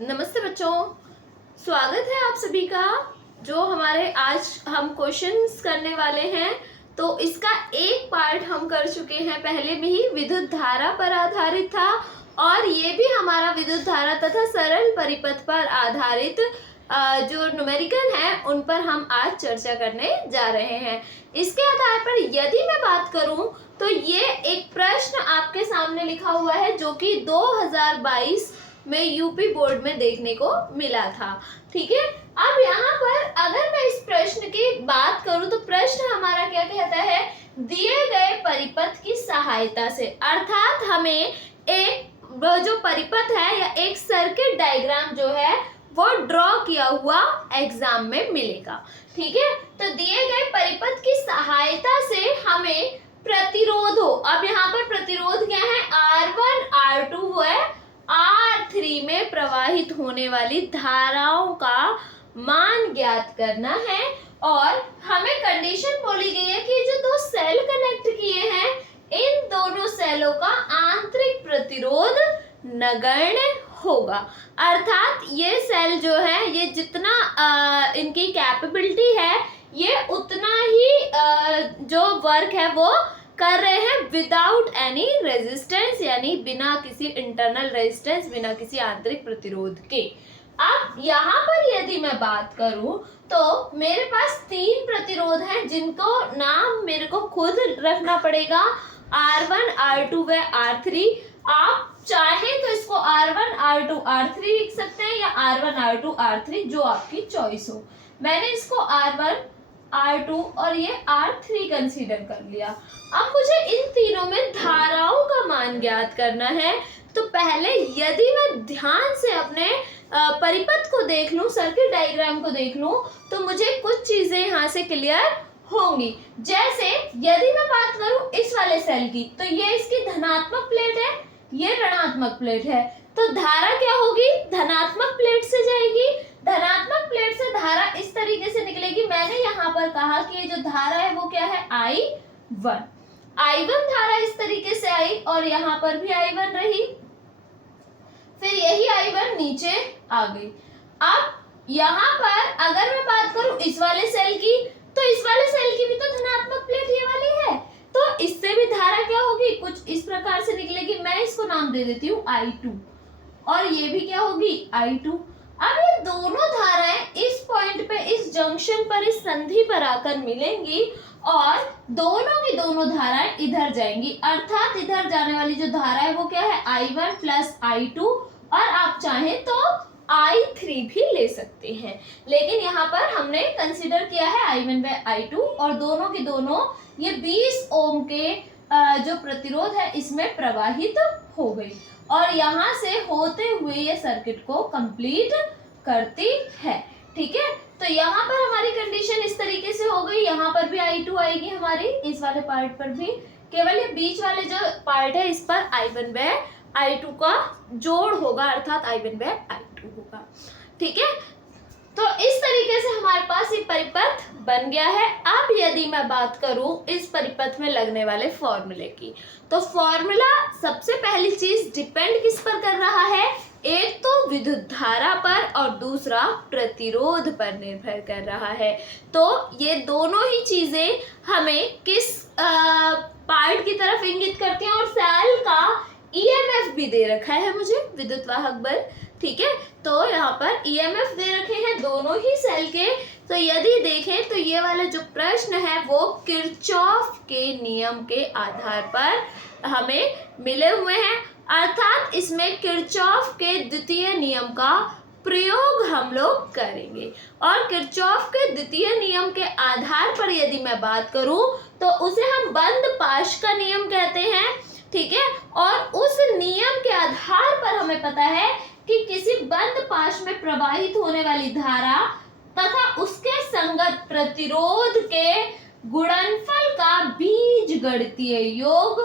नमस्ते बच्चों, स्वागत है आप सभी का। जो हमारे आज हम क्वेश्चंस करने वाले हैं, तो इसका एक पार्ट हम कर चुके हैं पहले भी ही, विद्युत धारा पर आधारित था, और ये भी हमारा विद्युत धारा तथा सरल परिपथ पर आधारित जो न्यूमेरिकल है उन पर हम आज चर्चा करने जा रहे हैं। इसके आधार पर यदि मैं बात करूं तो ये एक प्रश्न आपके सामने लिखा हुआ है जो कि 2022 में यूपी बोर्ड में देखने को मिला था। ठीक है, अब यहाँ पर अगर मैं इस प्रश्न की बात करूं तो प्रश्न हमारा क्या कहता है, दिए गए परिपथ की सहायता से, अर्थात हमें एक जो परिपथ है या एक सर्किट डायग्राम जो है वो ड्रॉ किया हुआ एग्जाम में मिलेगा। ठीक है, तो दिए गए परिपथ की सहायता से हमें प्रतिरोध हो, अब यहाँ पर प्रतिरोध क्या है, R1 R2 है, R3 में प्रवाहित होने वाली धाराओं का मान ज्ञात करना है, और हमें कंडीशन बोली गई है कि जो दो सेल कनेक्ट किए हैं इन दोनों सेलों का आंतरिक प्रतिरोध नगण्य होगा। अर्थात ये सेल जो है, ये जितना इनकी कैपेबिलिटी है ये उतना ही जो वर्क है वो कर रहे हैं विदाउट एनी रेजिस्टेंस, यानी बिना किसी इंटरनल रेजिस्टेंस, बिना किसी आंतरिक प्रतिरोध के। अब यहाँ पर यदि मैं बात करूं तो मेरे पास तीन प्रतिरोध हैं जिनको नाम मेरे को खुद रखना पड़ेगा, R1 R2 व R3। आप चाहे तो इसको R1 R2 R3 लिख सकते हैं या R1 R2 R3, जो आपकी चॉइस हो। मैंने इसको R1 R2 और ये R3 कंसीडर कर लिया। अब मुझे इन तीनों में धाराओं का मान ज्ञात करना है, तो पहले यदि मैं ध्यान से अपने परिपथ को देख लूं, सर्किट डायग्राम को देख लूं, तो मुझे कुछ चीजें यहाँ से क्लियर होंगी। जैसे यदि मैं बात करूं इस वाले सेल की, तो ये इसकी धनात्मक प्लेट है, ये ऋणात्मक प्लेट है, तो धारा क्या होगी, धनात्मक प्लेट से जाएगी। धनात्मक प्लेट से धारा इस तरीके से निकलेगी। मैंने यहाँ पर कहा कि ये जो धारा है वो क्या है, I1 धारा इस तरीके से आई, और यहाँ पर भी I1 रही, फिर यही I1 नीचे आ गई। अब यहाँ पर अगर मैं बात करूं इस वाले सेल की, तो इस वाले सेल की भी तो धनात्मक प्लेट ये वाली है, तो इससे भी धारा क्या होगी, कुछ इस प्रकार से निकलेगी। मैं इसको नाम दे देती हूँ I2, और ये भी क्या होगी, I2। अब ये दोनों धाराएं इस पॉइंट पे, इस जंक्शन पर, इस संधि पर आकर मिलेंगी, और दोनों की दोनों धाराएं इधर जाएंगी, अर्थात इधर जाने वाली जो धारा है वो क्या है, I1 प्लस I2, और आप चाहें तो I3 भी ले सकते हैं, लेकिन यहाँ पर हमने कंसीडर किया है I1 व I2, और दोनों की दोनों ये 20 ओम के जो प्रतिरोध है इसमें प्रवाहित हो गई, और यहाँ से होते हुए ये सर्किट को कंप्लीट करती है। ठीक है, तो यहाँ पर हमारी कंडीशन इस तरीके से हो गई। यहाँ पर भी I2 आएगी हमारी, इस वाले पार्ट पर भी, केवल ये बीच वाले जो पार्ट है इस पर I1 व I2 का जोड़ होगा, अर्थात I1 व I2 होगा। ठीक है, तो इस तरीके से हमारे पास ये परिपथ बन गया है। अब यदि मैं बात करूं इस परिपथ में लगने वाले फॉर्मूले की, तो फॉर्मूला सबसे पहली चीज डिपेंड किस पर कर रहा है, एक तो विद्युत धारा पर और दूसरा प्रतिरोध पर निर्भर कर रहा है। तो ये दोनों ही चीजें हमें किस पार्ट की तरफ इंगित करती हैं, और सेल का EMF भी दे रखा है मुझे, विद्युत वाहक बल। ठीक है, तो यहाँ पर EMF दे रखे हैं दोनों ही सेल के। तो यदि देखें तो ये वाला जो प्रश्न है वो किरचॉफ के नियम के आधार पर हमें मिले हुए हैं, अर्थात इसमें किरचॉफ के द्वितीय नियम का प्रयोग हम लोग करेंगे, और किरचॉफ के द्वितीय नियम के आधार पर यदि मैं बात करूं तो उसे हम बंद पाश का नियम कहते हैं। ठीक है, और उस नियम के आधार पर हमें पता है कि किसी बंद पाश में प्रवाहित होने वाली धारा तथा उसके संगत प्रतिरोध के गुणनफल का बीजगणितीय योग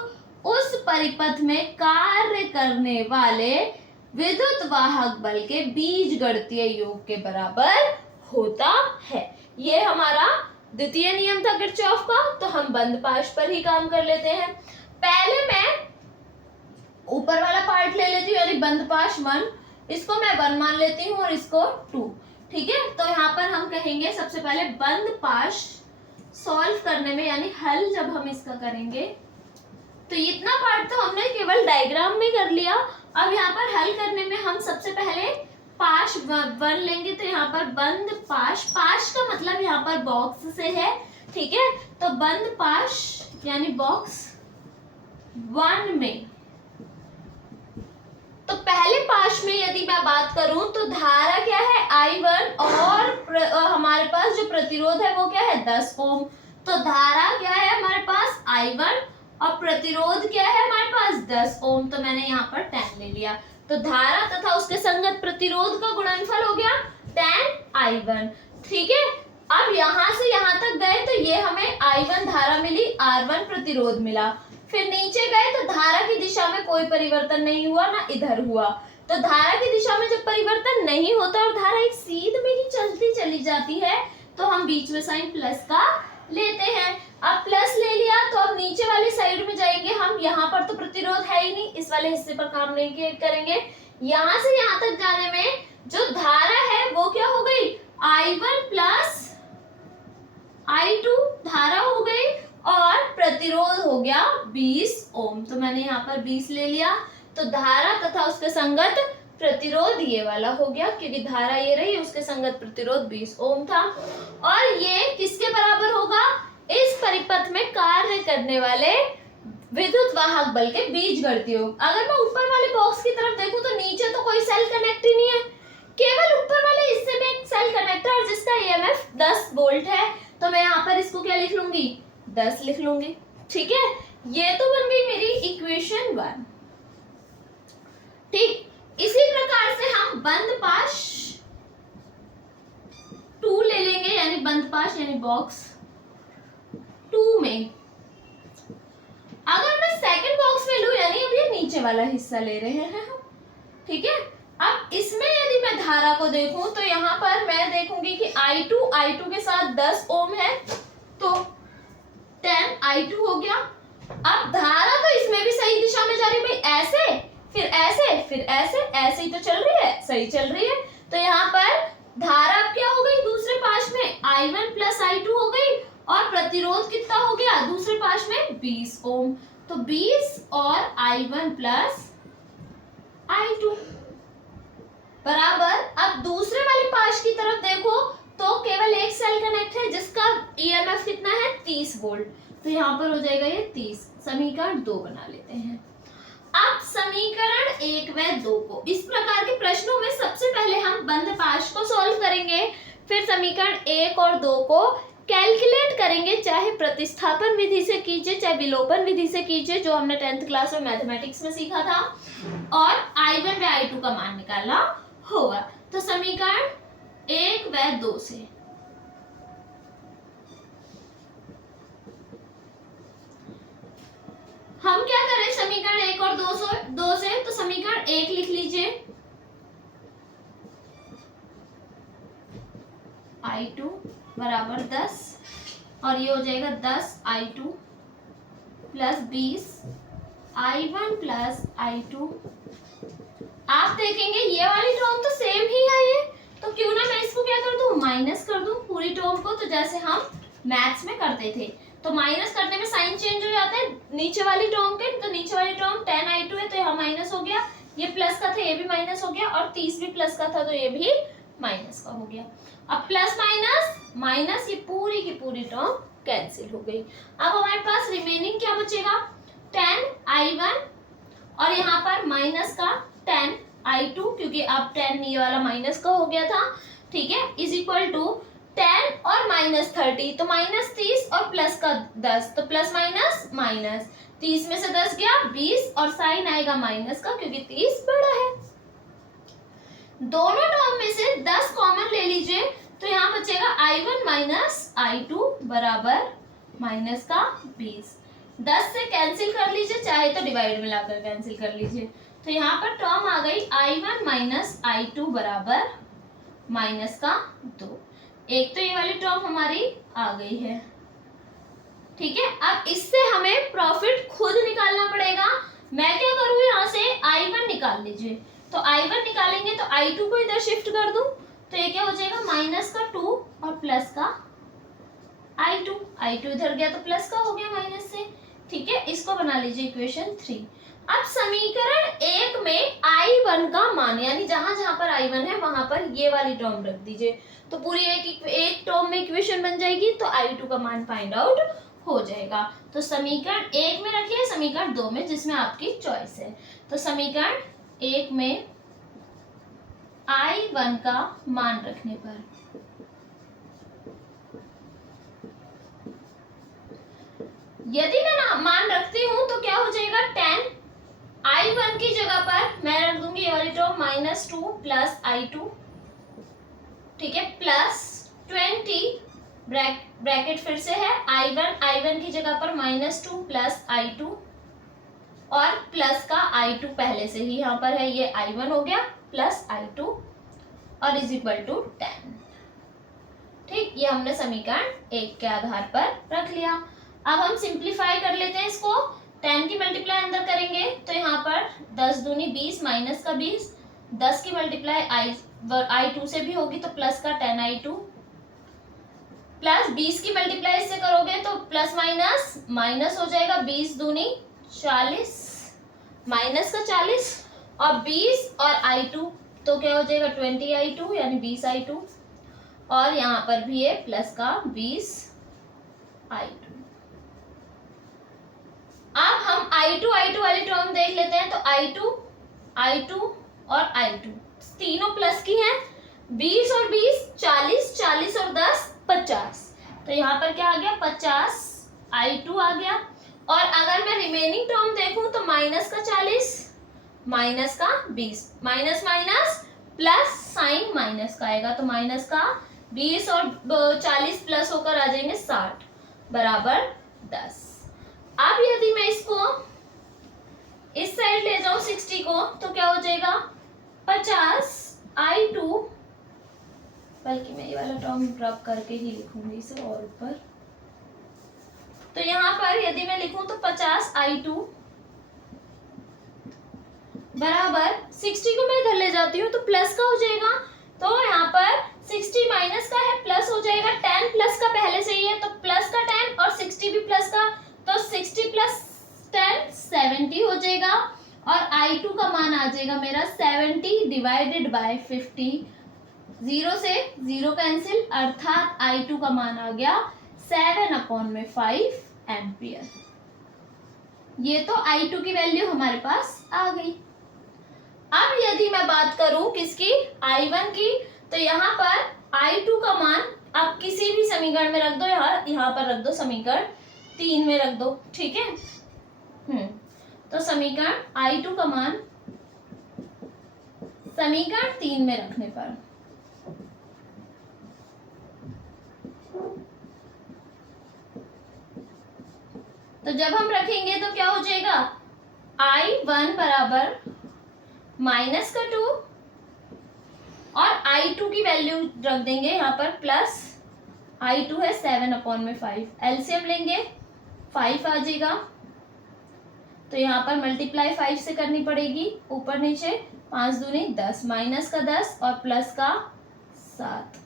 उस परिपथ में कार्य करने वाले विद्युत वाहक बल के बीजगणितीय योग के बराबर होता है। ये हमारा द्वितीय नियम था किरचॉफ का, तो हम बंद पाश पर ही काम कर लेते हैं। पहले मैं ऊपर वाला पार्ट ले लेती हूँ, यानी बंद पाश 1, इसको मैं 1 मान लेती हूँ और इसको 2। ठीक है, तो यहाँ पर हम कहेंगे सबसे पहले बंद पाश सॉल्व करने में, यानी हल जब हम इसका करेंगे, तो इतना पार्ट तो हमने केवल डायग्राम में कर लिया। अब यहाँ पर हल करने में हम सबसे पहले पाश 1 लेंगे, तो यहाँ पर बंद पाश, पाश का मतलब यहाँ पर बॉक्स से है। ठीक है, तो बंद पाश यानी बॉक्स 1 में, तो पहले पाश में यदि मैं बात करूं तो धारा क्या है I1 और हमारे पास जो प्रतिरोध है वो क्या है 10 ओम। तो धारा क्या है हमारे पास I1 और प्रतिरोध क्या है हमारे पास 10 ओम, तो मैंने यहाँ पर 10 ले लिया। तो धारा तथा उसके संगत प्रतिरोध का गुणनफल हो गया 10 I1। ठीक है, अब यहाँ से यहाँ तक गए तो ये हमें I1 धारा मिली, R1 प्रतिरोध मिला। फिर नीचे गए तो धारा की दिशा में कोई परिवर्तन नहीं हुआ, ना इधर हुआ। तो धारा की दिशा में जब परिवर्तन नहीं होता और धारा एक सीध में ही चलती चली जाती है, तो हम बीच में साइन प्लस का लेते हैं। अब प्लस ले लिया तो अब नीचे वाली साइड में जाएंगे हम, यहाँ पर तो प्रतिरोध है ही नहीं, इस वाले हिस्से पर काम नहीं करेंगे। यहाँ से यहाँ तक जाने में जो धारा है वो क्या हो गई I1 प्लस I2 धारा हो गई, और प्रतिरोध हो गया 20 ओम। तो मैंने यहाँ पर 20 ले लिया, तो धारा तथा उसके संगत प्रतिरोध ये वाला हो गया, क्योंकि धारा ये रही, उसके संगत प्रतिरोध 20 ओम था। और ये किसके बराबर होगा, इस परिपथ में कार्य करने वाले विद्युत वाहक बल के बीजगणित योग। अगर मैं ऊपर वाले बॉक्स की तरफ देखूं तो नीचे तो कोई सेल कनेक्ट ही नहीं है, केवल ऊपर वाले हिस्से में एक सेल कनेक्ट है और जिसका EMF 10 वोल्ट है। तो मैं यहाँ पर इसको क्या लिख लूंगी 10 लिख लूंगी। ठीक है, ये तो बन गई मेरी इक्वेशन 1। ठीक, इसी प्रकार से हम बंद पाश 2 ले लेंगे, यानी बंद पाश यानी बॉक्स 2 में अगर मैं सेकंड बॉक्स में लूं, यानी अब ये नीचे वाला हिस्सा ले रहे हैं। ठीक है, अब इसमें यदि मैं धारा को देखूं तो यहाँ पर मैं देखूंगी कि I2 के साथ 10 ओम है, तो 10 I2 हो गया। अब धारा तो इसमें भी सही दिशा में जा रही है भाई, ऐसे फिर ऐसे फिर ऐसे, ऐसे ही तो चल रही है, सही चल रही है। तो यहाँ पर धारा अब क्या हो गई दूसरे पाश में I1 प्लस I2 हो गई, और प्रतिरोध कितना हो गया दूसरे पाश में 20 ओम। तो 20 और I1 प्लस I2 बराबर, अब दूसरे वाले पाश की तरफ देखो तो केवल एक सेल कनेक्ट है जिसका EMF कितना है 30 वोल्ट, तो यहाँ पर हो जाएगा ये 30। समीकरण 2 बना लेते हैं। अब समीकरण 1 व 2 को इस प्रकार के प्रश्नों में सबसे पहले हम बंद पाश को सॉल्व करेंगे, फिर समीकरण 1 और 2 को कैलकुलेट करेंगे, चाहे प्रतिस्थापन विधि से कीजिए चाहे विलोपन विधि से कीजिए, जो हमने 10th क्लास में मैथमेटिक्स में सीखा था, और I1 व I2 का मान निकालना होगा। तो समीकरण 1 व 2 से हम क्या करें, समीकरण 1 और 2 से तो समीकरण 1 लिख लीजिए I2 बराबर 10, और ये हो जाएगा 10 I2 plus 20 I1 plus I2। आप देखेंगे ये वाली टर्म तो सेम ही है ये, तो क्यों ना मैं इसको क्या कर दूं माइनस कर दूं पूरी टर्म को, तो जैसे हम मैथ्स में करते थे। तो माइनस करने में साइन चेंज हो जाता है नीचे वाली टर्म के, तो नीचे वाली टर्म 10 I2 है तो यहाँ माइनस हो गया, ये प्लस का था ये भी माइनस हो गया, और 30 भी प्लस का था तो ये भी माइनस का हो गया। अब प्लस माइनस माइनस, ये पूरी की पूरी टर्म कैंसिल हो गई। अब हमारे पास रिमेनिंग क्या बचेगा 10 I1 और यहाँ पर माइनस का 10 I2, क्योंकि अब 10 ये वाला माइनस का हो गया था। ठीक है, इज इक्वल टू 10 और माइनस 30, तो माइनस 30 और प्लस का 10, तो प्लस माइनस माइनस, 30 में से 10 गया 20, और साइन आएगा माइनस का क्योंकि 30 बड़ा है। दोनों टर्म में से 10 कॉमन ले लीजिए, तो यहाँ बचेगा I1 माइनस I2 बराबर माइनस का 20। 10 से कैंसिल कर लीजिए, चाहे तो डिवाइड में लाकर कैंसिल कर लीजिए, तो यहाँ पर टर्म आ गई I1 माइनस I2 बराबर माइनस का 2। एक तो ये वाली टर्म हमारी आ गई है। ठीक है, अब इससे हमें प्रॉफिट खुद निकालना पड़ेगा। मैं क्या करूँ, यहाँ से I1 निकाल लीजिए, तो I1 निकालेंगे तो I2 को इधर शिफ्ट कर दूं तो ये क्या हो जाएगा, माइनस का 2 और प्लस का I2 इधर गया तो प्लस का हो गया माइनस से। ठीक है, इसको बना लीजिए इक्वेशन 3। अब समीकरण 1 में I1 का मान, यानी जहां जहां पर I1 है वहां पर ये वाली टर्म रख दीजिए, तो पूरी एक टर्म में इक्वेशन बन जाएगी, तो I2 का मान फाइंड आउट हो जाएगा। तो समीकरण 1 में रखिए, समीकरण 2 में, जिसमें आपकी चॉइस है। तो समीकरण 1 में I1 का मान रखने पर यदि मैं मान रखती हूं तो क्या हो जाएगा, 10 I1 की जगह पर मैं रख दूंगी ये वाली टर्म -2 प्लस I2, ठीक है, प्लस 20 ब्रैकेट फिर से है I1 की जगह पर -2 प्लस I2 और प्लस का I2 पहले से ही यहाँ पर है, ये I1 हो गया प्लस I2 और इज इक्वल टू 10। ठीक, ये हमने समीकरण 1 के आधार पर रख लिया। अब हम सिंप्लीफाई कर लेते हैं इसको। 10 की मल्टीप्लाई अंदर करेंगे तो यहाँ पर 10 दूनी 20 माइनस का 20, 10 की मल्टीप्लाई I2 से भी होगी तो प्लस का 10I2, प्लस 20 की मल्टीप्लाई इससे करोगे तो प्लस माइनस हो जाएगा, 20 दूनी 40 माइनस का 40 और 20 और I2 तो क्या हो जाएगा 20I2 यानी 20I2 और यहाँ पर भी है प्लस का 20I2। अब हम I2 वाली टर्म देख लेते हैं, तो I2 और I2 तीनों प्लस की हैं, 20 और 20 40, 40 और 10 50, तो यहाँ पर क्या आ गया 50 I2 आ गया। और अगर मैं रिमेनिंग टर्म देखूं तो माइनस का 40 माइनस का 20, minus minus plus sign minus का आएगा, तो माइनस का 20 और 40 प्लस होकर आ जाएंगे 60 बराबर 10। अब यदि मैं इसको इस साइड ले जाऊं 60 को तो क्या हो जाएगा 50 I2, बल्कि मैं ये वाला टर्म ड्रॉप करके ही लिखूंगी इसे और ऊपर, तो यहाँ पर यदि मैं लिखूं तो 50 I2 बराबर 60 को मैं इधर ले जाती हूँ तो प्लस का हो जाएगा, तो यहाँ पर 60 माइनस का है प्लस हो जाएगा, 10 प्लस का पहले से ही है तो प्लस का 10 और 60 भी प्लस का, तो 60 प्लस 10 70 हो जाएगा और I2 का मान आ जाएगा मेरा 70 डिवाइडेड बाय 50, 0 से 0 कैंसिल, अर्थात I2 का मान आ गया 7/5 एम्पियर। ये तो I2 की वैल्यू हमारे पास आ गई। अब यदि मैं बात करूं किसकी, I1 की, तो यहाँ पर I2 का मान आप किसी भी समीकरण में रख दो, यहाँ पर रख दो, समीकरण 3 में रख दो, ठीक है। तो समीकरण I2 का मान समीकरण 3 में रखने पर तो जब हम रखेंगे तो क्या हो जाएगा, I1 बराबर माइनस का 2 और I2 की वैल्यू रख देंगे यहाँ पर प्लस, I2 है 7/5, एलसीएम लेंगे 5 आ जाएगा, तो यहाँ पर मल्टीप्लाई 5 से करनी पड़ेगी, ऊपर नीचे 5 दूनी 10 माइनस का 10 और प्लस का 7,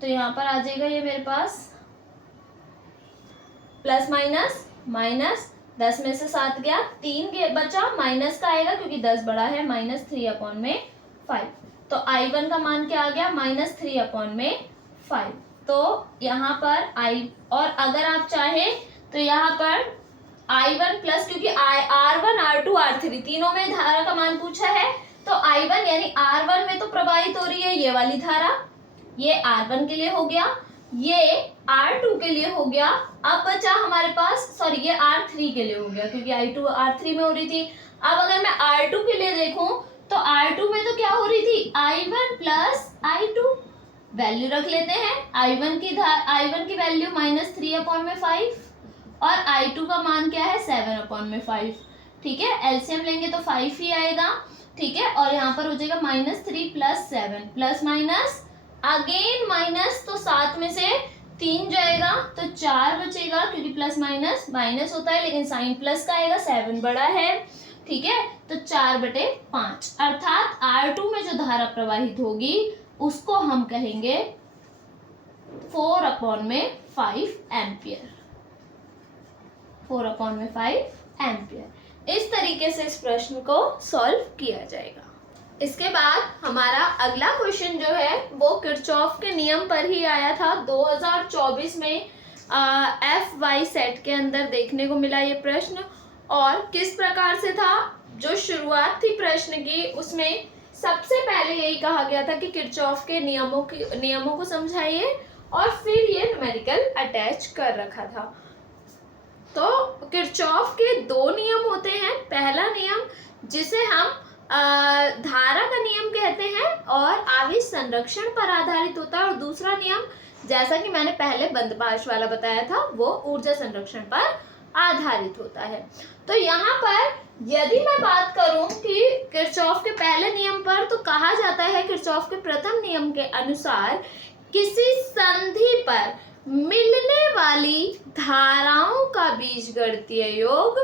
तो यहाँ पर आ जाएगा ये मेरे पास प्लस माइनस 10 में से 7 गया, 3 बचा, माइनस का आएगा क्योंकि 10 बड़ा है, -3/5, तो I1 का मान क्या आ गया -3/5। तो यहाँ पर और अगर आप चाहें तो यहाँ पर I1 प्लस, क्योंकि R1 R2 R3 तीनों में धारा का मान पूछा है, तो I1 यानी R1 में तो प्रवाहित हो रही है ये वाली धारा, ये R1 के लिए हो गया, ये R2 के लिए हो गया, अब बचा हमारे पास, सॉरी ये R3 के लिए हो गया क्योंकि I2 R3 में हो रही थी। अब अगर मैं R2 के लिए देखूं तो R2 में तो क्या हो रही थी I1 प्लस I2, वैल्यू रख लेते हैं, I1 की वैल्यू -3/5 और I2 का मान क्या है 7/5, ठीक है, एलसीएम लेंगे तो 5 ही आएगा, ठीक है, और यहाँ पर हो जाएगा -3 + 7 प्लस माइनस अगेन माइनस, तो 7 में से 3 जाएगा तो 4 बचेगा, क्योंकि प्लस माइनस होता है लेकिन साइन प्लस का आएगा, 7 बड़ा है, ठीक है, तो 4/5 अर्थात R2 में जो धारा प्रवाहित होगी उसको हम कहेंगे 4/5 एम्पियर। 4/5 एम्पियर। इस तरीके से इस प्रश्न को सॉल्व किया जाएगा। इसके बाद हमारा अगला क्वेश्चन जो है वो किरचॉफ के नियम पर ही आया था। 2024 में FY सेट के अंदर देखने को मिला ये प्रश्न। और किस प्रकार से था, जो शुरुआत थी प्रश्न की उसमें सबसे पहले यही कहा गया था कि किरचॉफ के नियमों को समझाइए और फिर ये न्यूमेरिकल अटैच कर रखा था। तो किरचॉफ के 2 नियम होते हैं। पहला नियम जिसे हम धारा का नियम कहते हैं और आवेश संरक्षण पर आधारित होता है, और दूसरा नियम जैसा कि मैंने पहले बंदपाश वाला बताया था वो ऊर्जा संरक्षण पर आधारित होता है। तो यहाँ पर यदि मैं बात करूं कि किरचॉफ के पहले नियम पर, तो कहा जाता है किरचॉफ के प्रथम नियम के अनुसार किसी संधि पर मिलने वाली धाराओं का बीजगणितीय योग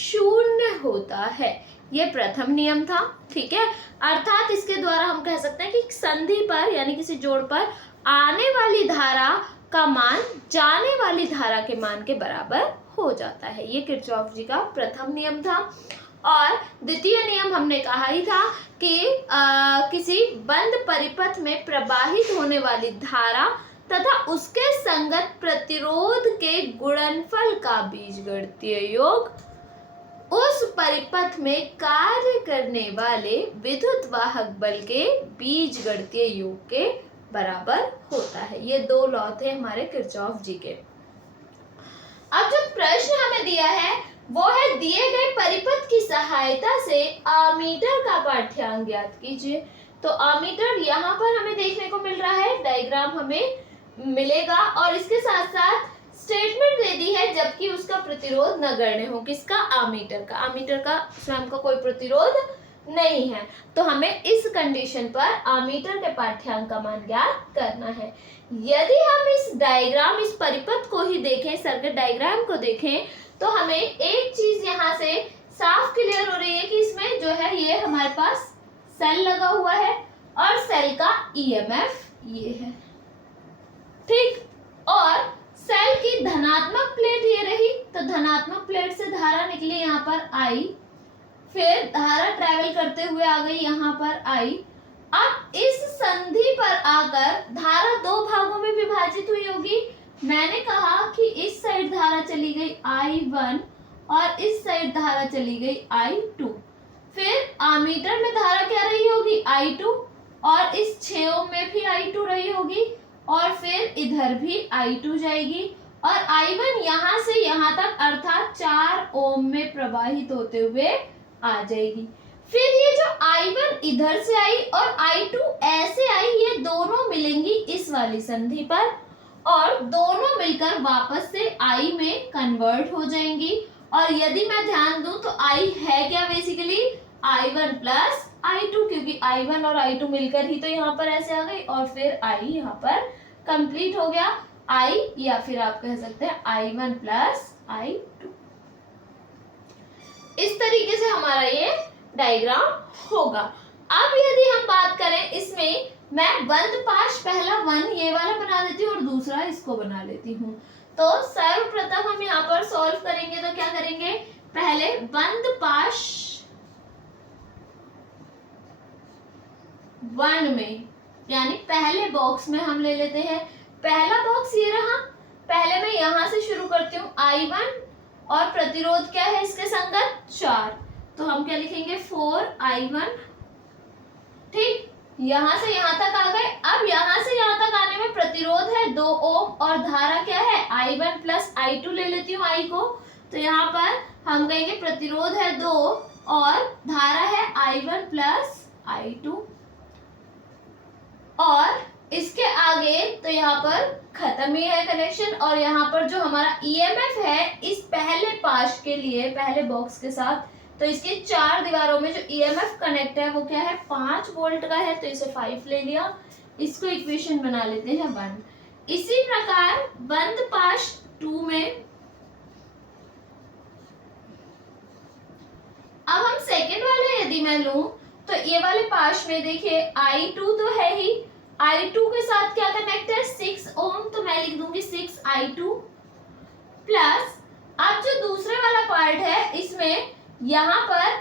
0 होता है। ये प्रथम नियम था, ठीक है। अर्थात इसके द्वारा हम कह सकते हैं कि संधि पर यानी किसी जोड़ पर आने वाली धारा का मान जाने वाली धारा के मान के बराबर हो जाता है। ये किरचॉफ जी का प्रथम नियम था। और द्वितीय नियम हमने कहा ही था कि किसी बंद परिपथ में प्रवाहित होने वाली धारा तथा उसके संगत प्रतिरोध के गुणनफल का बीजगणितीय योग उस परिपथ में कार्य करने वाले विद्युत वाहक बल के बीजगणितीय योग के बराबर होता है। ये 2 लॉ थे हमारे किरचॉफ जी के। अब जो प्रश्न हमें दिया है वो है दिए गए परिपथ की सहायता से अमीटर का पाठ्यांक ज्ञात कीजिए। तो अमीटर यहाँ पर हमें देखने को मिल रहा है, डायग्राम हमें मिलेगा और इसके साथ साथ स्टेटमेंट दे दी है जबकि उसका प्रतिरोध नगण्य हो। किसका? अमीटर का। अमीटर का स्वयं का कोई प्रतिरोध नहीं है। तो हमें इस कंडीशन पर अमीटर के पाठ्यांक का मान ज्ञात करना है। यदि हम इस डायग्राम, इस परिपथ को ही देखें, सर्किट डायग्राम को देखें, तो हमें एक चीज यहाँ से साफ क्लियर हो रही है कि इसमें जो है ये हमारे पास सेल लगा हुआ है और सेल का ईएमएफ ये है, ठीक। और सेल की धनात्मक प्लेट ये रही, तो धनात्मक प्लेट से धारा निकली यहाँ पर आई, फिर धारा ट्रैवल करते हुए आ गई यहाँ पर आई। अब इस संधि पर आकर धारा 2 भागों में विभाजित हुई होगी। मैंने कहा कि इस साइड धारा चली गई I1 और इस साइड धारा चली गई I2। फिर अमीटर में धारा क्या रही होगी? I2, और इस 6 ओम में भी I2 रही होगी, और फिर इधर भी I2 जाएगी और I1 यहाँ से यहाँ तक अर्थात 4 ओम में प्रवाहित होते हुए आ जाएगी। फिर ये जो I1 इधर से आई और I2 ऐसे आई, ये दोनों मिलेंगी इस वाली संधि पर और दोनों मिलकर वापस से I में कन्वर्ट हो जाएंगी। और यदि मैं ध्यान दूं तो I है क्या? बेसिकली I1 प्लस I2, क्योंकि I1 और I2 मिलकर ही तो यहाँ पर ऐसे आ गई और फिर I यहाँ पर कंप्लीट हो गया I, या फिर आप कह सकते हैं I1 प्लस I2। इस तरीके से हमारा ये डायग्राम होगा। अब यदि हम बात करें इसमें, मैं बंद पाश पहला 1 ये वाला बना देती हूँ और दूसरा इसको बना लेती हूँ। तो सर्वप्रथम हम यहाँ पर सॉल्व करेंगे तो क्या करेंगे? पहले बंद पाश 1 में यानी पहले बॉक्स में हम ले लेते हैं। पहला बॉक्स ये रहा। पहले मैं यहाँ से शुरू करती हूँ I1 और प्रतिरोध क्या है इसके संगत? 4। तो हम क्या लिखेंगे? 4I1, ठीक। यहाँ से यहाँ तक आ गए। अब यहाँ से यहाँ तक आने में प्रतिरोध है 2 ओम और धारा क्या है? I1 प्लस I2 ले लेती हूँ I को। तो यहाँ पर हम कहेंगे प्रतिरोध है 2 और धारा है I1 प्लस I2। और इसके आगे तो यहाँ पर खत्म ही है कनेक्शन। और यहाँ पर जो हमारा ईएमएफ है इस पहले पाश के लिए, पहले बॉक्स के साथ, तो इसके 4 दीवारों में जो ईएमएफ कनेक्ट है वो क्या है? 5 वोल्ट का है, तो इसे 5 ले लिया। इसको इक्वेशन बना लेते हैं 1। इसी प्रकार बंद पाश 2 में अब हम मैं लूं तो ये वाले पार्ट में देखिए I2 तो है ही, I2 के साथ क्या कनेक्ट है 6 ओम, तो मैं लिख दूंगी 6I2 प्लस अब जो दूसरे वाला पार्ट है इसमें यहाँ पर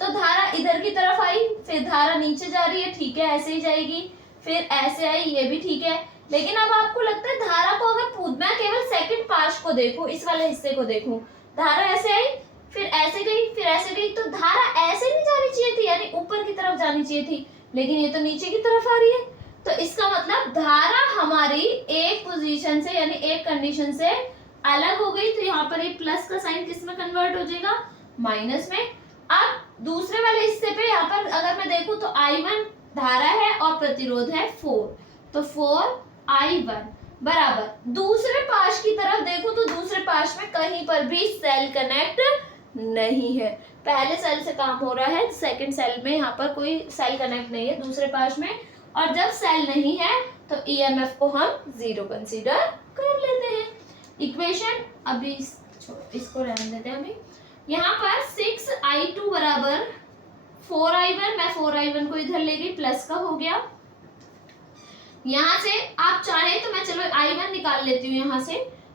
तो धारा इधर की तरफ आई, फिर धारा नीचे जा रही है, ठीक है ऐसे ही जाएगी, फिर ऐसे आई, ये भी ठीक है। लेकिन अब आपको लगता है धारा को अगर मैं केवल सेकंड पार्ट को देखूं, इस वाले हिस्से को देखूं, धारा ऐसे आई, फिर ऐसे गई, फिर ऐसे गई, तो धारा ऐसे नहीं जानी चाहिए थी, यानी ऊपर की तरफ जानी चाहिए थी, लेकिन ये तो नीचे की तरफ आ रही है। तो इसका मतलब धारा हमारी एक पोजीशन से यानी एक कंडीशन से अलग हो गई, तो यहाँ पर ये प्लस का साइन किस में कन्वर्ट हो जाएगा, माइनस में। अब दूसरे वाले हिस्से पे यहाँ पर अगर मैं देखूं तो I1 धारा है और प्रतिरोध है 4, तो 4I1 बराबर दूसरे पाश की तरफ देखो तो दूसरे पाश में कहीं पर भी सेल कनेक्ट नहीं है, पहले सेल से काम हो रहा है, सेकंड सेल में यहाँ पर कोई सेल कनेक्ट नहीं है दूसरे पाश में, और जब सेल नहीं है तो EMF को हम 0 कंसीडर कर लेते हैं। इक्वेशन अभी इसको रहने देते हैं, अभी यहाँ पर 6I2 बराबर 4I1, मैं 4I1 को इधर ले गई, प्लस का हो गया। यहाँ से आप चाहे तो मैं चलो I1 निकाल लेती हूँ, यहाँ से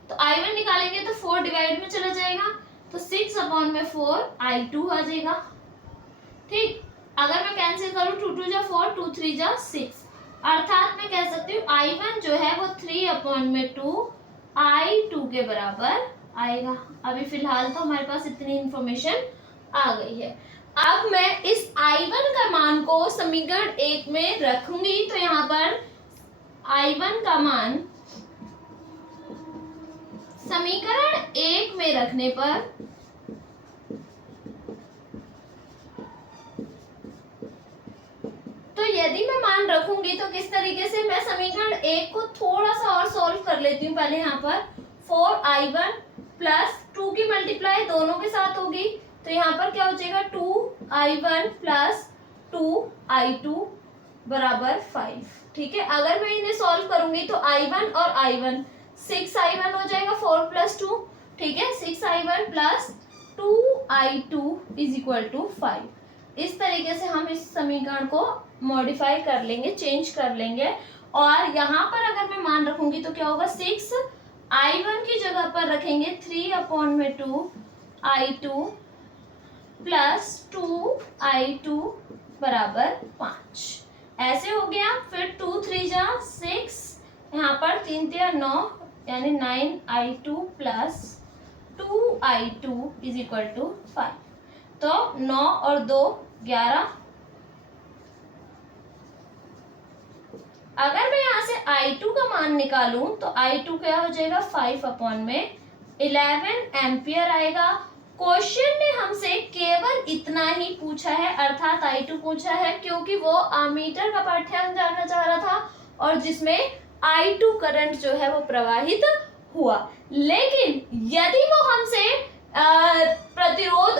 तो I1 निकालेंगे तो 4 डिवाइड में चला जाएगा, तो 6/4I2 आ जाएगा। ठीक, अगर मैं कैंसिल करूँ 2 2 जा 4, 2 3 जा 6, अर्थात मैं कह सकती हूँ I1 जो है वो 3/2I2 के बराबर आएगा। अभी फिलहाल तो हमारे पास इतनी इंफॉर्मेशन आ गई है। अब मैं इस I1 का मान को समीकरण 1 में रखूंगी, तो यहाँ पर I1 का मान समीकरण 1 में रखने पर तो यदि मैं मान रखूंगी तो किस तरीके से, मैं समीकरण 1 को थोड़ा सा और सॉल्व कर लेती हूँ। पहले यहाँ पर 4I1 प्लस 2 की मल्टीप्लाई दोनों के साथ होगी, तो यहाँ पर क्या हो जाएगा 2I1 प्लस 2I2 बराबर 5। ठीक है, अगर मैं इन्हें सॉल्व करूंगी तो I1 और I1 6I1 हो जाएगा 4 प्लस 2, ठीक है 6I1 plus 2I2 is equal to 5। इस तरीके से हम इस समीकरण को मॉडिफाई कर लेंगे, चेंज कर लेंगे, और यहाँ पर अगर मैं मान रखूंगी तो क्या होगा 6I1 की जगह पर रखेंगे 3/2I2 प्लस 2I2 बराबर 5, ऐसे हो गया। फिर 2 3 जा 6, यहाँ पर 3 3 9 यानी 9I2 plus 2I2 is equal to 5, तो 9 और 2 11। अगर मैं यहाँ से I2 का मान निकालूं तो I2 क्या हो जाएगा 5/11 एम्पियर आएगा। क्वेश्चन ने हमसे केवल इतना ही पूछा है, अर्थात I2 पूछा है, क्योंकि वो अमीटर का पाठ्यांक जानना चाह रहा था और जिसमें I2 करंट जो है वो प्रवाहित हुआ। लेकिन यदि वो हमसे प्रतिरोध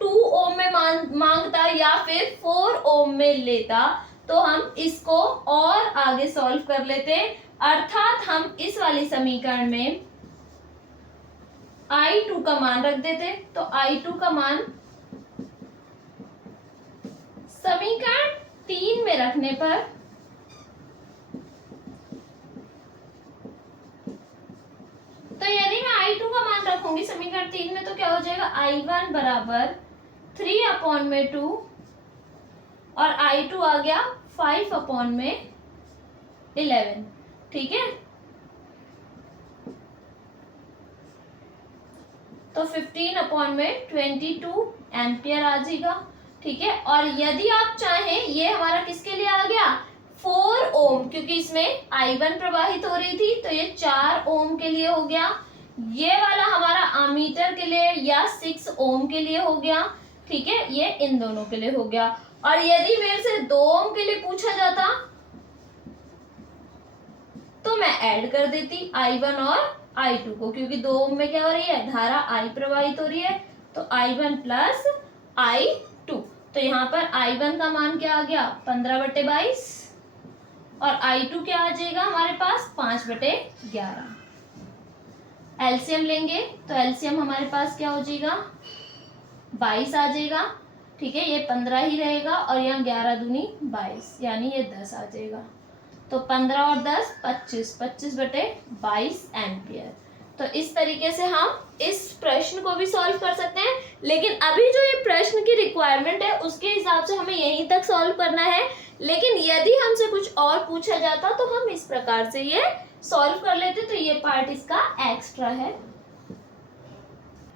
2 ओम में मांगता या फिर 4 ओम में लेता तो हम इसको और आगे सॉल्व कर लेते, अर्थात हम इस वाली समीकरण में I2 का मान रख देते। तो I2 का मान समीकरण 3 में रखने पर तो यदि मैं I2 का मान रखूंगी समीकरण 3 में तो क्या हो जाएगा I1 बराबर 3/2 और I2 आ गया 5/11। ठीक है, तो 15/22 एम्पियर आ जाएगा। ठीक है, और यदि आप चाहें, ये हमारा किसके लिए आ गया 4 ओम, क्योंकि इसमें I1 प्रवाहित हो रही थी, तो ये 4 ओम के लिए हो गया। ये वाला हमारा अमीटर के लिए या 6 ओम के लिए हो गया। ठीक है, ये इन दोनों के लिए हो गया। और यदि मेरे से 2 ओम के लिए पूछा जाता तो मैं ऐड कर देती I1 और I2 को, क्योंकि 2 ओम में क्या हो रही है, धारा I प्रवाहित हो रही है, तो I1 प्लस I2। तो यहाँ पर I1 का मान क्या आ गया 15/22 और I2 क्या आ जाएगा हमारे पास 5/11। एलसीएम लेंगे तो एलसीएम हमारे पास क्या हो जाएगा 22 आ जाएगा। ठीक है, ये 15 ही रहेगा और यहाँ 11 दूनी 22 यानी ये 10 आ जाएगा। तो 15 और 10 25, 25/22 एम्पियर। तो इस तरीके से हम इस प्रश्न को भी सॉल्व कर सकते हैं, लेकिन अभी जो ये प्रश्न की रिक्वायरमेंट है उसके हिसाब से हमें यहीं तक सॉल्व करना है। लेकिन यदि हमसे कुछ और पूछा जाता तो हम इस प्रकार से ये सॉल्व कर लेते, तो ये पार्ट इसका एक्स्ट्रा है।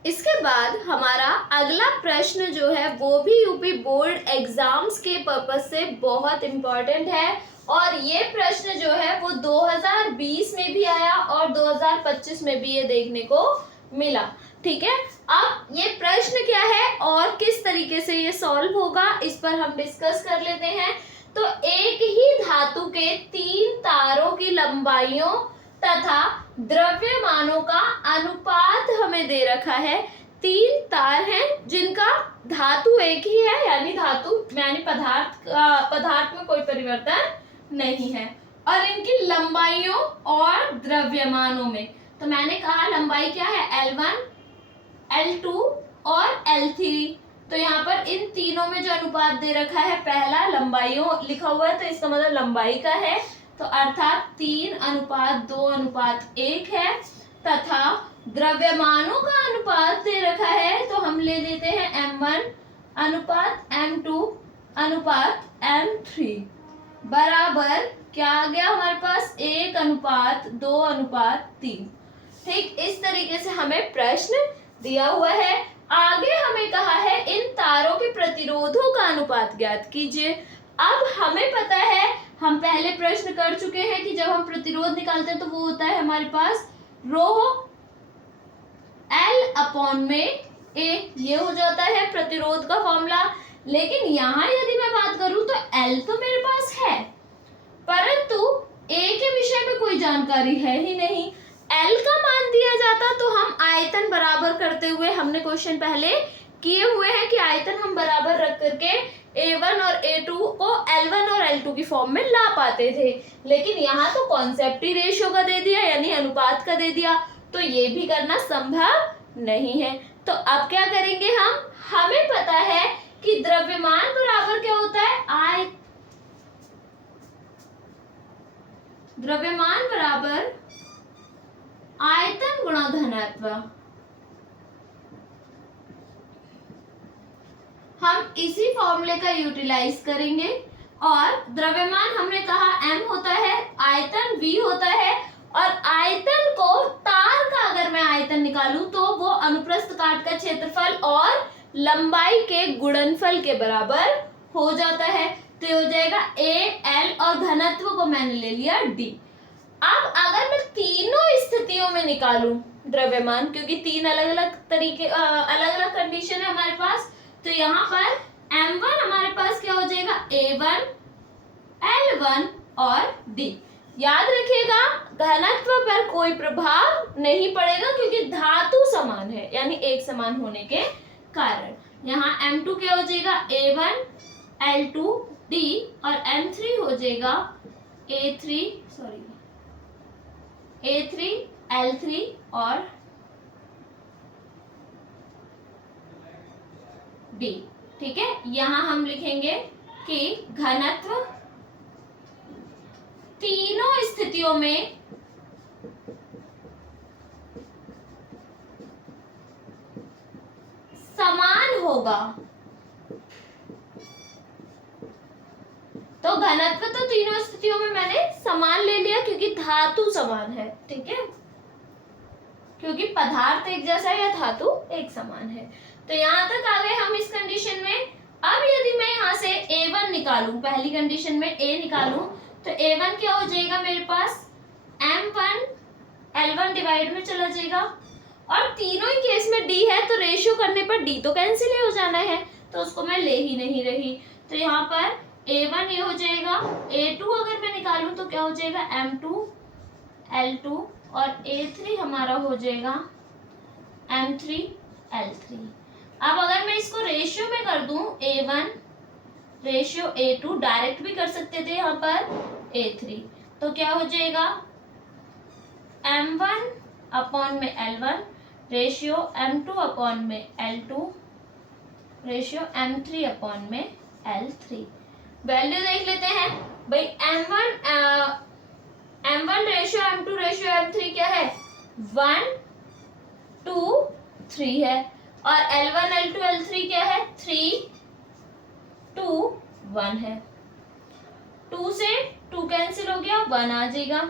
इसके बाद हमारा अगला प्रश्न जो है वो भी यूपी बोर्ड एग्जाम्स के पर्पज से बहुत इम्पोर्टेंट है, और ये प्रश्न जो है वो 2020 में भी आया और 2025 में भी ये देखने को मिला। ठीक है, अब ये प्रश्न क्या है और किस तरीके से ये सॉल्व होगा इस पर हम डिस्कस कर लेते हैं। तो एक ही धातु के 3 तारों की लंबाइयों तथा द्रव्यमानों का अनुपात हमें दे रखा है। 3 तार हैं जिनका धातु एक ही है, यानी पदार्थ में कोई परिवर्तन नहीं है, और इनकी लंबाइयों और द्रव्यमानों में, तो मैंने कहा लंबाई क्या है, L1, L2 और L3। तो यहाँ पर इन तीनों में जो अनुपात दे रखा है, पहला लंबाइयों लिखा हुआ है तो इसका मतलब लंबाई का है, तो अर्थात 3:2:1 है, तथा द्रव्यमानों का अनुपात दे रखा है तो हम ले लेते हैं M1:M2:M3 बराबर क्या आ गया हमारे पास, 1:2:3। ठीक, इस तरीके से हमें प्रश्न दिया हुआ है। आगे हमें कहा है इन तारों के प्रतिरोधों का अनुपात ज्ञात कीजिए। अब हमें पता है, हम पहले प्रश्न कर चुके हैं कि जब हम प्रतिरोध निकालते हैं तो वो होता है हमारे पास ρ L/A, ये हो जाता है प्रतिरोध का फॉर्मूला। लेकिन यहाँ यदि मैं बात करूं तो L तो मेरे पास है, परंतु A के विषय में कोई जानकारी है ही नहीं। L का मान दिया जाता तो हम आयतन बराबर करते हुए, हमने क्वेश्चन पहले किए हुए हैं कि आयतन हम बराबर रख करके A1 और A2 को L1 और L2 की फॉर्म में ला पाते थे, लेकिन यहाँ तो कॉन्सेप्ट ही रेशियो का दे दिया, यानी अनुपात का दे दिया, तो ये भी करना संभव नहीं है। तो अब क्या करेंगे हम, हमें पता है कि द्रव्यमान बराबर क्या होता है, द्रव्यमान बराबर आयतन गुणा घनत्व। हम इसी फॉर्मूले का यूटिलाइज करेंगे, और द्रव्यमान हमने कहा m होता है, आयतन v होता है, और आयतन को तार का अगर मैं आयतन निकालूं तो वो अनुप्रस्थ काट का क्षेत्रफल और लंबाई के गुणनफल के बराबर हो जाता है। तो हो जाएगा a, l और घनत्व को मैंने ले लिया d। अब अगर मैं तीनों स्थितियों में निकालूं द्रव्यमान, क्योंकि 3 अलग अलग कंडीशन है हमारे पास, तो यहाँ पर M1 हमारे पास क्या हो जाएगा, A1, L1 और D। याद रखिएगा घनत्व पर कोई प्रभाव नहीं पड़ेगा क्योंकि धातु समान है, यानी एक समान होने के कारण। यहाँ M2 क्या हो जाएगा, A1, L2, D, और M3 हो जाएगा A3, L3 और D। ठीक है, यहाँ हम लिखेंगे कि घनत्व तीनों स्थितियों में समान होगा। तो घनत्व तो तीनों स्थितियों में मैंने समान ले लिया क्योंकि धातु समान है। ठीक है, क्योंकि पदार्थ एक जैसा है या धातु एक समान है। तो यहाँ तक आ गए हम इस कंडीशन में। अब यदि मैं यहाँ से A1 निकालूं, पहली कंडीशन में A निकालूं, तो A1 क्या हो जाएगा मेरे पास, M1 L1 डिवाइड में चला जाएगा, और तीनों ही केस में D है तो रेशियो करने पर D तो कैंसिल ही हो जाना है, तो उसको मैं ले ही नहीं रही। तो यहाँ पर A1 ये हो जाएगा, A2 अगर मैं निकालूं तो क्या हो जाएगा, M2 L2, और A3 हमारा हो जाएगा M3 L3। अब अगर मैं इसको रेशियो में कर दूं, A1 रेशियो A2, डायरेक्ट भी कर सकते थे यहाँ पर A3, तो क्या हो जाएगा, M1 अपॉन में L1 रेशियो M2 अपॉन में L2 रेशियो M3 अपॉन में L3। वैल्यू देख लेते हैं भाई। M1 ratio M2 ratio M3 क्या है, 1 2 3 है। और L1 L2 L3 क्या है, 3 2 1 है। 2 से 2 कैंसिल हो गया, 1 आ जाएगा।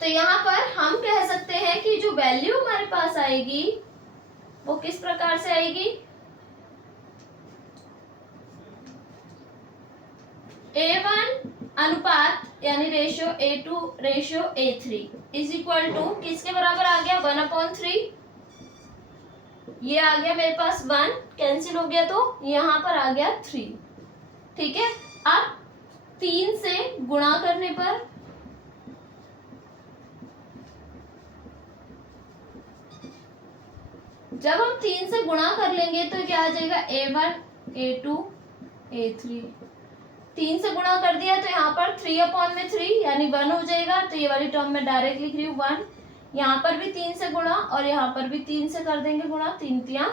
तो यहाँ पर हम कह सकते हैं कि जो वैल्यू हमारे पास आएगी वो किस प्रकार से आएगी, A1 अनुपात यानी ratio A2 ratio A3 is equal to किसके बराबर आ गया, 1/3। ये आ गया मेरे पास 1 कैंसिल हो गया, तो यहाँ पर आ गया 3। ठीक है, अब 3 से गुणा करने पर जब हम 3 से गुणा कर लेंगे तो क्या आ जाएगा, A1 A2 A3। 3 से गुणा कर दिया तो यहाँ पर 3/3 यानी 1 हो जाएगा। तो ये वाली टर्म में डायरेक्ट लिख रही हूँ 1। यहाँ पर भी 3 से गुणा और यहाँ पर भी 3 से कर देंगे गुणा, 3 3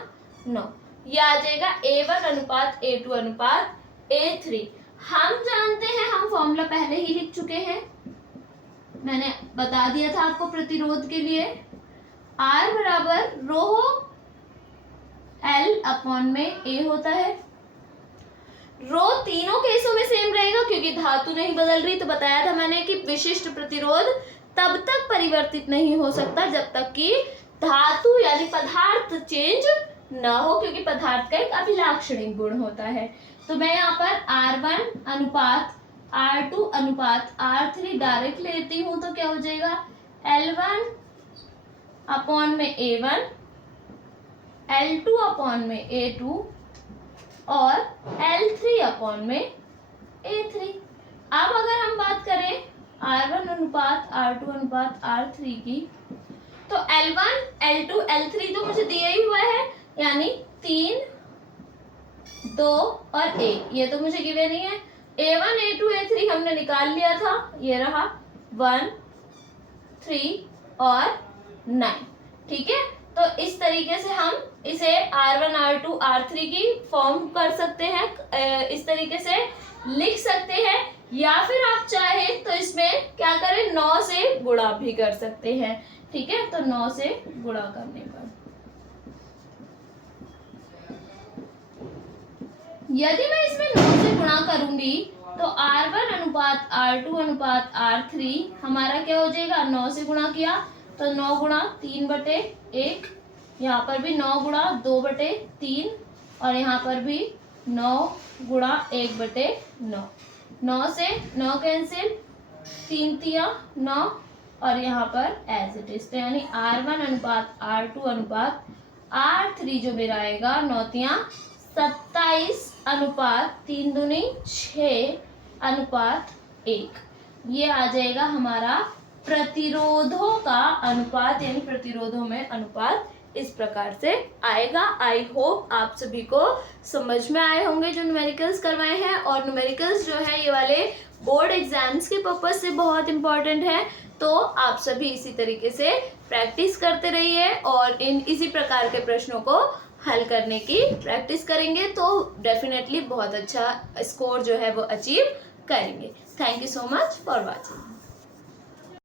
9। ये आ जाएगा A1 अनुपात A2 अनुपात A3। हम जानते हैं, हम फॉर्मूला पहले ही लिख चुके हैं, मैंने बता दिया था आपको प्रतिरोध के लिए। R बराबर रो L अपॉन में A होता है। रो तीनों केसों में सेम रहेगा क्योंकि धातु नहीं बदल रही। तो बताया था मैंने कि विशिष्ट प्रतिरोध तब तक परिवर्तित नहीं हो सकता जब तक कि धातु यानी पदार्थ चेंज न हो, क्योंकि पदार्थ का एक अभिलाक्षणिक गुण होता है। तो मैं यहाँ पर R1 अनुपात R2 अनुपात R3 डायरेक्ट लेती हूँ तो क्या हो जाएगा, L1 अपॉन में A1 L2 अपॉन में A2 और L3 अपॉन में A3। अब अगर हम बात करें R1 अनुपात R2 अनुपात R3 की, तो L1 L2 L3 तो मुझे दिया ही हुआ है, यानी 3 2 और 1, ये तो मुझे गिवन नहीं है। A1 A2 A3 हमने निकाल लिया था, ये रहा 1 3 और 9। ठीक है, तो इस तरीके से हम इसे R1 R2 R3 की फॉर्म कर सकते हैं, इस तरीके से लिख सकते हैं। या फिर आप चाहे तो इसमें क्या करें, 9 से गुणा भी कर सकते हैं। ठीक है, तो 9 से गुणा करने पर यदि मैं इसमें 9 से गुणा करूंगी तो R1 अनुपात R2 अनुपात R3 हमारा क्या हो जाएगा, 9 से गुणा किया तो 9 गुणा 3/1, यहाँ पर भी 9 गुणा 2/3 और यहाँ पर भी 9 गुणा 1/9। 9 से 9 कैंसिल, 3 3 9 और यहाँ पर एज इट इज। तो यानी R1 अनुपात R2 अनुपात R3 जो मेरा आएगा 9 3 27 अनुपात 3 दूनी 6 अनुपात 1। ये आ जाएगा हमारा प्रतिरोधों का अनुपात, यानी प्रतिरोधों में अनुपात इस प्रकार से आएगा। आई होप आप सभी को समझ में आए होंगे जो न्यूमेरिकल्स करवाए हैं। और न्यूमेरिकल्स जो है ये वाले बोर्ड एग्जाम्स के पर्पज से बहुत इंपॉर्टेंट है, तो आप सभी इसी तरीके से प्रैक्टिस करते रहिए और इसी प्रकार के प्रश्नों को हल करने की प्रैक्टिस करेंगे तो डेफिनेटली बहुत अच्छा स्कोर जो है वो अचीव करेंगे। Thank you so much for watching.